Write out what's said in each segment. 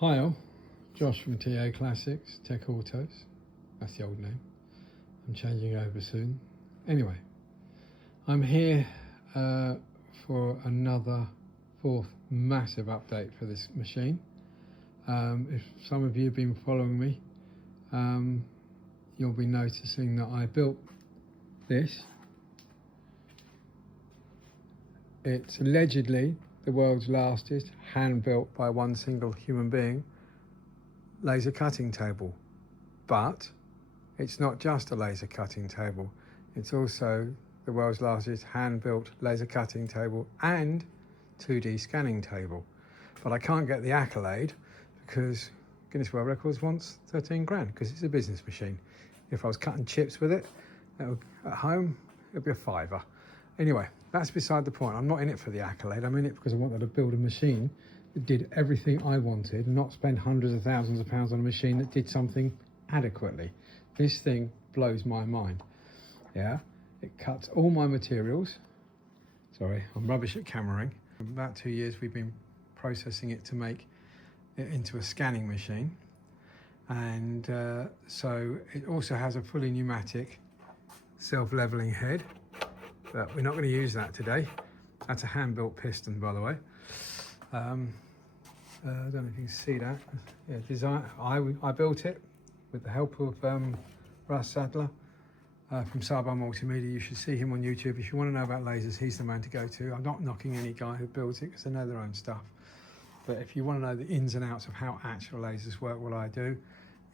Hi all, Josh from TA Classics, Tech Autos, that's the old name. I'm changing over soon. Anyway, I'm here for another fourth massive update for this machine. If some of you have been following me, you'll be noticing that I built this. It's allegedly the world's largest, hand-built by one single human being, laser cutting table. But it's not just a laser cutting table, it's also the world's largest hand-built laser cutting table and 2D scanning table. But I can't get the accolade because Guinness World Records wants 13 grand because it's a business machine. If I was cutting chips with it at home, it'd be a fiver. Anyway, that's beside the point. I'm not in it for the accolade. I'm in it because I wanted to build a machine that did everything I wanted, not spend hundreds of thousands of pounds on a machine that did something adequately. This thing blows my mind. Yeah, it cuts all my materials. Sorry, I'm rubbish at cameraing. For about 2 years we've been processing it to make it into a scanning machine. And so it also has a fully pneumatic self-leveling head. But we're not going to use that today. That's a hand-built piston, by the way. I don't know if you can see that. Yeah, I built it with the help of Russ Sadler from Sarbar Multimedia. You should see him on YouTube. If you want to know about lasers, he's the man to go to. I'm not knocking any guy who builds it because they know their own stuff. But if you want to know the ins and outs of how actual lasers work, what I do,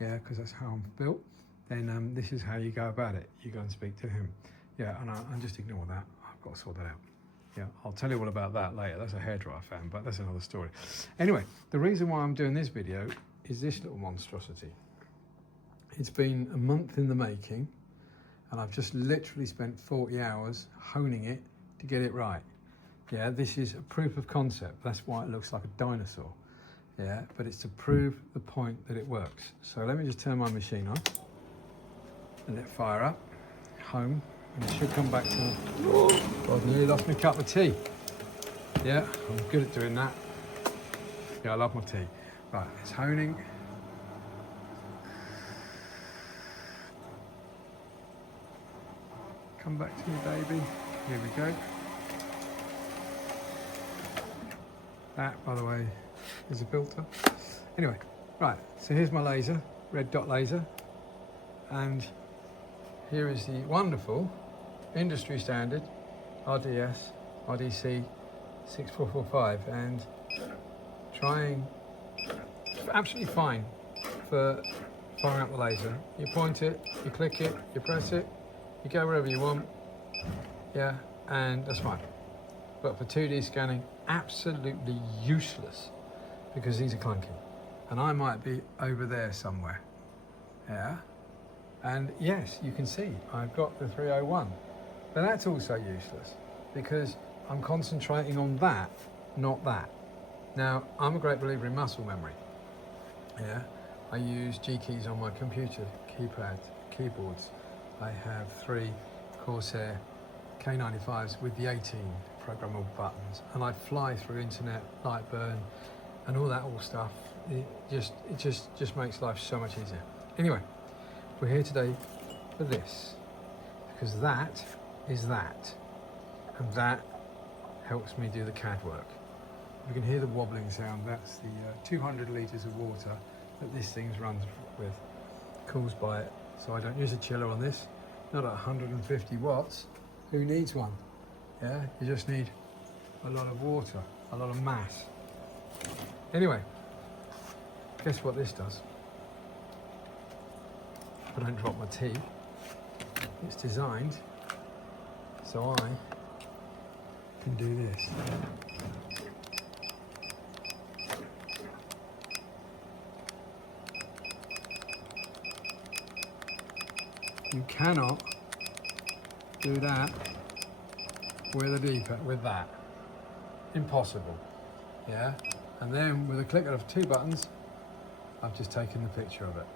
yeah, because that's how I'm built, then this is how you go about it. You go and speak to him. Yeah, and I just ignore that. I've got to sort that out. Yeah, I'll tell you all about that later. That's a hairdryer fan, but that's another story. Anyway, the reason why I'm doing this video is this little monstrosity. It's been a month in the making, and I've just literally spent 40 hours honing it to get it right. Yeah, this is a proof of concept. That's why it looks like a dinosaur. Yeah, but it's to prove the point that it works. So let me just turn my machine on and let it fire up. Home. And it should come back to me. God, I nearly lost my cup of tea. Yeah, I'm good at doing that. Yeah, I love my tea. Right, it's honing. Come back to me, baby. Here we go. That, by the way, is a filter. Anyway, right, so here's my laser, red dot laser. And here is the wonderful industry standard RDC6445, and trying absolutely fine for firing up the laser. You point it, you click it, you press it, you go wherever you want, yeah, and that's fine. But for 2D scanning, absolutely useless because these are clunky, and I might be over there somewhere, yeah. And yes, you can see I've got the 301, but that's also useless because I'm concentrating on that, not that. Now, I'm a great believer in muscle memory. Yeah, I use G keys on my computer, keypad, keyboards. I have 3 Corsair K95s with the 18 programmable buttons, and I fly through internet, Lightburn, and all that stuff. It just makes life so much easier. Anyway. We're here today for this, because that is that, and that helps me do the CAD work. You can hear the wobbling sound. That's the 200 litres of water that this thing runs with, cools by it. So I don't use a chiller on this, not at 150 watts. Who needs one? Yeah, you just need a lot of water, a lot of mass. Anyway, guess what this does? I don't drop my tea. It's designed so I can do this. You cannot do that with a D-pad, with that. Impossible. Yeah? And then with a click of 2 buttons, I've just taken the picture of it.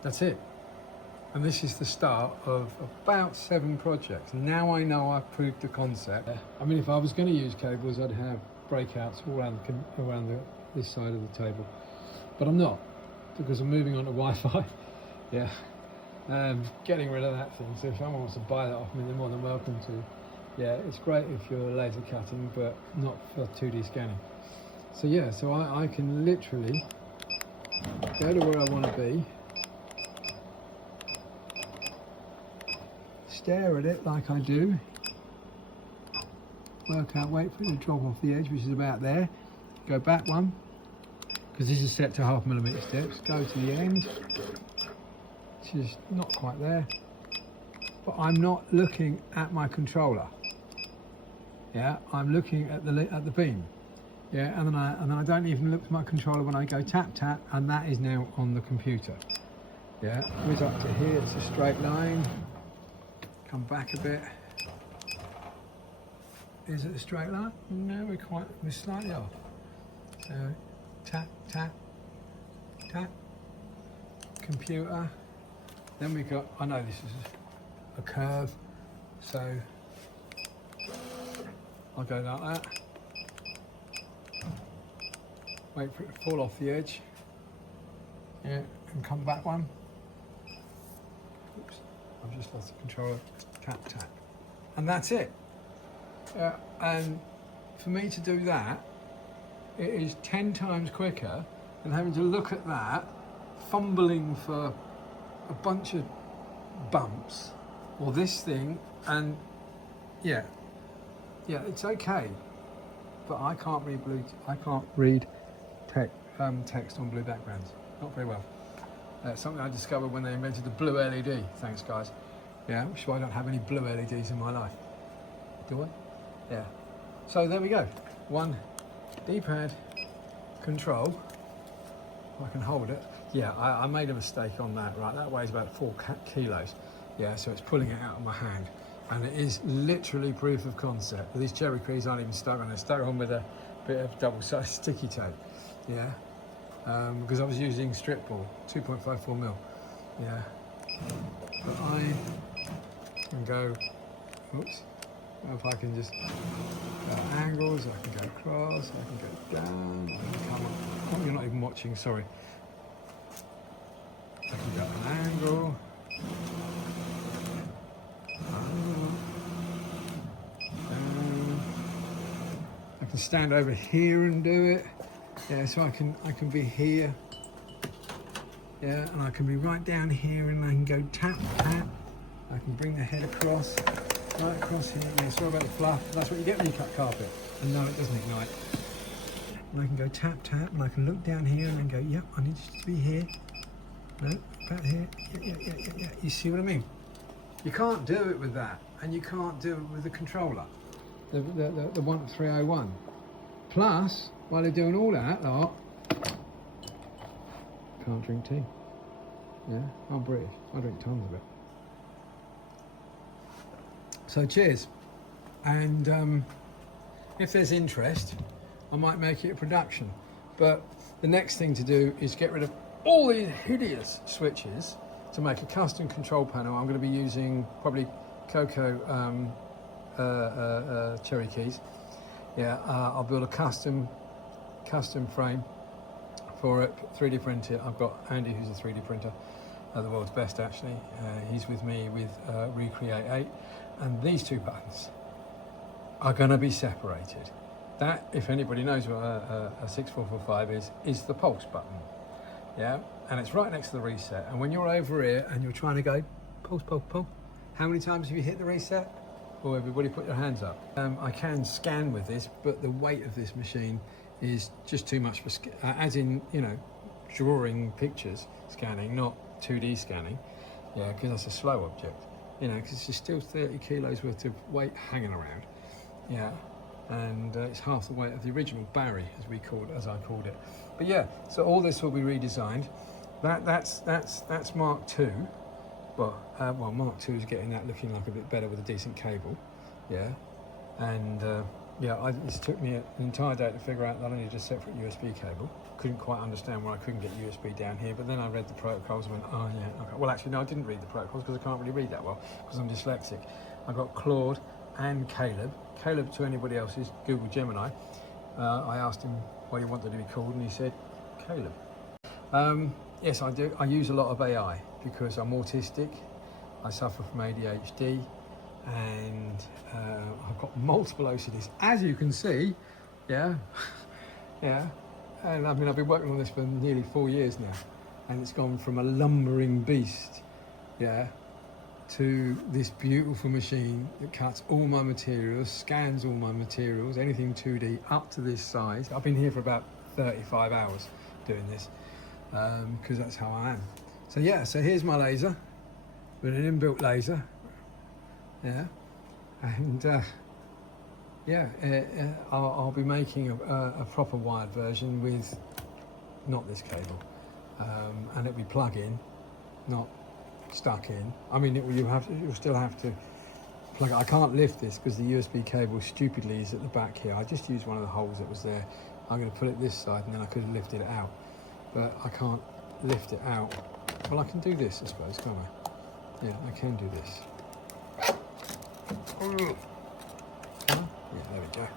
That's it. And this is the start of about 7 projects. Now I know I've proved the concept. I mean, if I was going to use cables, I'd have breakouts all around this side of the table, but I'm not, because I'm moving on to Wi-Fi. Yeah, getting rid of that thing. So if someone wants to buy that off me, they're more than welcome to. Yeah, it's great if you're laser cutting, but not for 2D scanning. So yeah, so I can literally go to where I want to be, stare at it like I do, work out, wait for it to drop off the edge, which is about there, go back one, because this is set to 0.5 millimeter steps, go to the end, which is not quite there, but I'm not looking at my controller. Yeah, I'm looking at the beam. Yeah, and then I don't even look at my controller when I go tap tap, and that is now on the computer. Yeah, whiz up to here, it's a straight line. Come back a bit. Is it a straight line? No, we're slightly off. So tap tap tap. Computer. Then we got. I know this is a curve, so I'll go like that. Wait for it to fall off the edge. Yeah, and come back one. Oops, I've just lost the controller. Tap, tap. And that's it. And for me to do that, it is 10 times quicker than having to look at that, fumbling for a bunch of bumps, or this thing, and yeah, it's okay. But I can't read text on blue backgrounds. Not very well. Something I discovered when they invented the blue LED. Thanks, guys. Yeah, which is why I don't have any blue LEDs in my life. Do I? Yeah. So there we go. One D-pad control. I can hold it. Yeah, I made a mistake on that. Right, that weighs about 4 kilos. Yeah, so it's pulling it out of my hand. And it is literally proof of concept. These cherry creams aren't even stuck on. They're stuck on with a bit of double-sided sticky tape. Yeah, because I was using strip ball, 2.54 mil. Yeah, but I can go. Oops. If I can just go at angles, I can go across, I can go down, I can come up. Oh, you're not even watching. Sorry. I can go at an angle. I can stand over here and do it. Yeah, so I can be here. Yeah, and I can be right down here, and I can go tap tap. I can bring the head across, right across here. Yeah, sorry about the fluff. That's what you get when you cut carpet. And no, it doesn't ignite. And I can go tap tap, and I can look down here and then go, yep, I need you to be here. No, about here. Yeah. You see what I mean? You can't do it with that, and you can't do it with the controller, the 1301. Plus, while they're doing all that, can't drink tea. Yeah, I'm British. I drink tons of it. So cheers. And if there's interest, I might make it a production. But the next thing to do is get rid of all these hideous switches to make a custom control panel. I'm going to be using probably Cocoa cherry keys. Yeah, I'll build a custom frame for it, 3D print it. I've got Andy, who's a 3D printer, the world's best actually. He's with me with Recreate 8, and these two buttons are going to be separated. That, if anybody knows what a 6445 is the pulse button. Yeah, and it's right next to the reset. And when you're over here and you're trying to go pulse, pulse, pulse, how many times have you hit the reset? Oh, everybody put your hands up. I can scan with this, but the weight of this machine is just too much for, as in, you know, drawing pictures scanning, not 2D scanning. Yeah, because that's a slow object. You know, because it's still 30 kilos worth of weight hanging around. Yeah, and it's half the weight of the original Barry, as I called it. But yeah, so all this will be redesigned. That's Mark II. Well, Mark II is getting that looking like a bit better with a decent cable. Yeah, and yeah, it's took me an entire day to figure out that I needed a separate USB cable. Couldn't quite understand why I couldn't get USB down here, but then I read the protocols and went, oh yeah, okay. Well, actually, no, I didn't read the protocols because I can't really read that well because I'm dyslexic. I got Claude and Caleb. Caleb, to anybody else, is Google Gemini. I asked him what he wanted to be called, and he said, Caleb. Yes, I do. I use a lot of AI because I'm autistic. I suffer from ADHD, and I've got multiple OCDs, as you can see. Yeah, yeah. And I mean, I've been working on this for nearly 4 years now, and it's gone from a lumbering beast, yeah, to this beautiful machine that cuts all my materials, scans all my materials, anything 2D up to this size. I've been here for about 35 hours doing this, because that's how I am. So yeah, so here's my laser, with an inbuilt laser, yeah, and yeah, I'll be making a proper wired version with not this cable, and it'll be plug-in, not stuck in. I mean, you'll still have to plug it. I can't lift this because the USB cable stupidly is at the back here. I just used one of the holes that was there. I'm going to put it this side, and then I could have lifted it out, but I can't lift it out. Well, I can do this, I suppose, can't I? Yeah, I can do this. Yeah, there we go.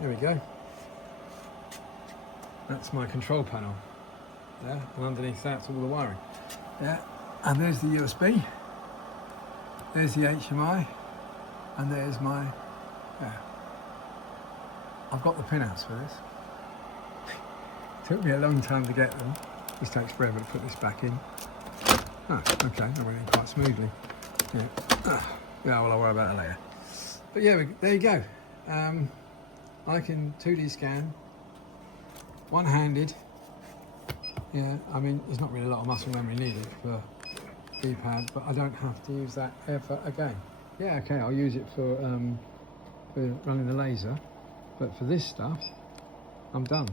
There we go. That's my control panel. Yeah, and underneath that's all the wiring. Yeah, and there's the USB. There's the HMI, and there's my. Yeah. I've got the pinouts for this. Took me a long time to get them. This takes forever to put this back in. Oh, okay, that went in quite smoothly. Yeah. Yeah, well, I'll worry about it later. But yeah, there you go. I can 2D scan, one-handed. Yeah, I mean, there's not really a lot of muscle memory needed for keypad, but I don't have to use that ever again. Yeah, okay, I'll use it for running the laser, but for this stuff, I'm done.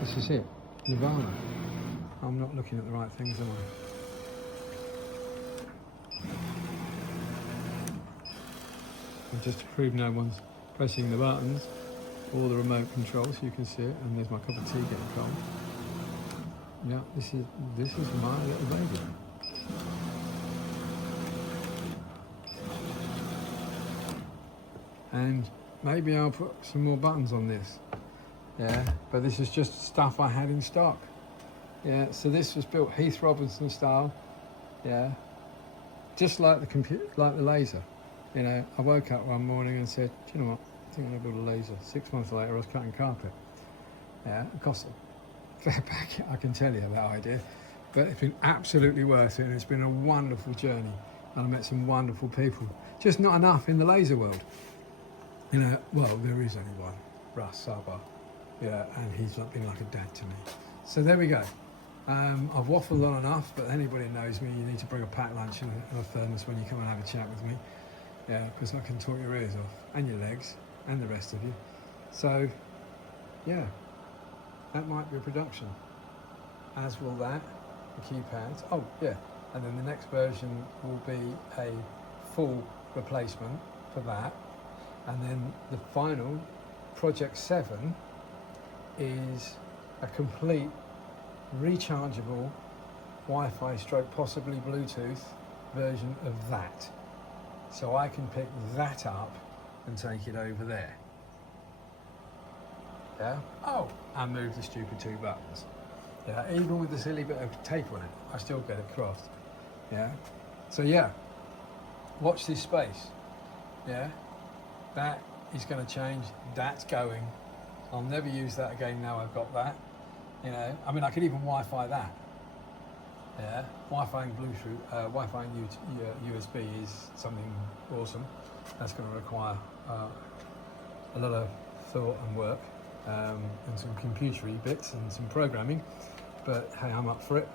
This is it, Nirvana. I'm not looking at the right things, am I? And just to prove no one's pressing the buttons or the remote control, so you can see it, and there's my cup of tea getting cold. Yeah, this is my little baby. And maybe I'll put some more buttons on this. Yeah, but this is just stuff I had in stock. Yeah, so this was built Heath Robinson style. Yeah, just like the computer, like the laser. You know, I woke up one morning and said, do you know what? I think I'm gonna build a laser. 6 months later, I was cutting carpet. Yeah, it cost a fair packet, I can tell you that idea. But it's been absolutely worth it, and it's been a wonderful journey. And I met some wonderful people. Just not enough in the laser world. You know, well, there is only one, Russ Saba. Yeah, and he's been like a dad to me. So there we go. I've waffled on enough, but anybody knows me, you need to bring a packed lunch and a thermos when you come and have a chat with me. Yeah, because I can talk your ears off, and your legs, and the rest of you. So, yeah, that might be a production. As will that, the keypads. Oh, yeah, and then the next version will be a full replacement for that. And then the final, Project 7, is a complete rechargeable Wi-Fi stroke, possibly Bluetooth version of that. So I can pick that up and take it over there. Yeah? Oh, and move the stupid 2 buttons. Yeah, even with the silly bit of tape on it, I still get it crossed. Yeah? So yeah, watch this space. Yeah? That is going to change. That's going. I'll never use that again now I've got that. You know, I mean, I could even Wi-Fi that. Yeah, Wi-Fi and Bluetooth, Wi-Fi and USB is something awesome. That's going to require a lot of thought and work, and some computery bits and some programming. But hey, I'm up for it.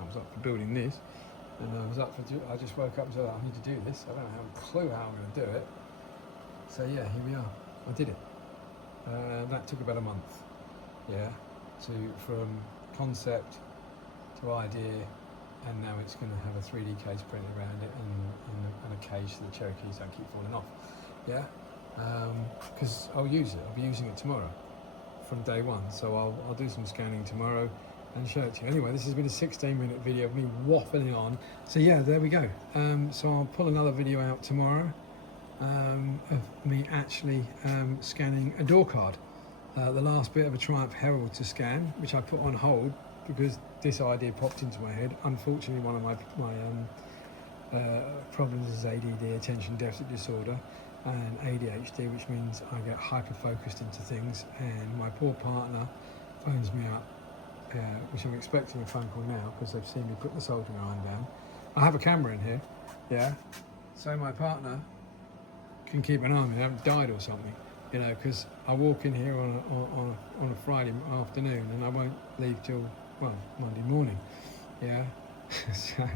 I was up for building this, and I just woke up and said, I need to do this. I don't have a clue how I'm going to do it. So yeah, here we are. I did it. That took about a month. Yeah, from concept to idea, and now it's going to have a 3D case printed around it and a cage so the Cherokees don't keep falling off. Yeah, because I'll use it. I'll be using it tomorrow from day one. So I'll do some scanning tomorrow and show it to you. Anyway, this has been a 16-minute video of me waffling on. So yeah, there we go. So I'll pull another video out tomorrow of me actually scanning a door card. the last bit of a Triumph Herald to scan, which I put on hold because this idea popped into my head. Unfortunately, one of my problems is ADD, attention deficit disorder, and ADHD, which means I get hyper focused into things. And my poor partner phones me up, which I'm expecting a phone call now because they've seen me put the soldering iron down. I have a camera in here, yeah, so my partner can keep an eye on me. I haven't died or something, you know, because I walk in here on a Friday afternoon and I won't leave till, well, Monday morning, yeah. So,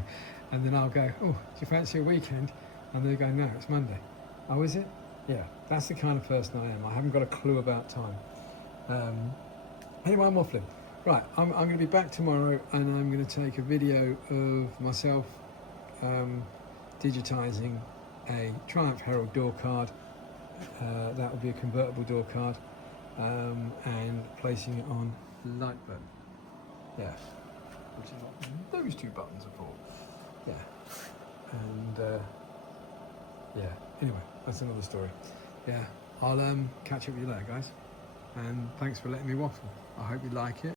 and then I'll go, oh, do you fancy a weekend? And they go, no, it's Monday. Oh, is it? Yeah, that's the kind of person I am. I haven't got a clue about time. Anyway, I'm waffling. Right, I'm going to be back tomorrow and I'm going to take a video of myself digitising a Triumph Herald door card. That will be a convertible door card, and placing it on Lightburn. Yeah, which is what those two buttons are for. Yeah, and yeah. Anyway, that's another story. Yeah, I'll catch up with you later, guys. And thanks for letting me waffle. I hope you like it.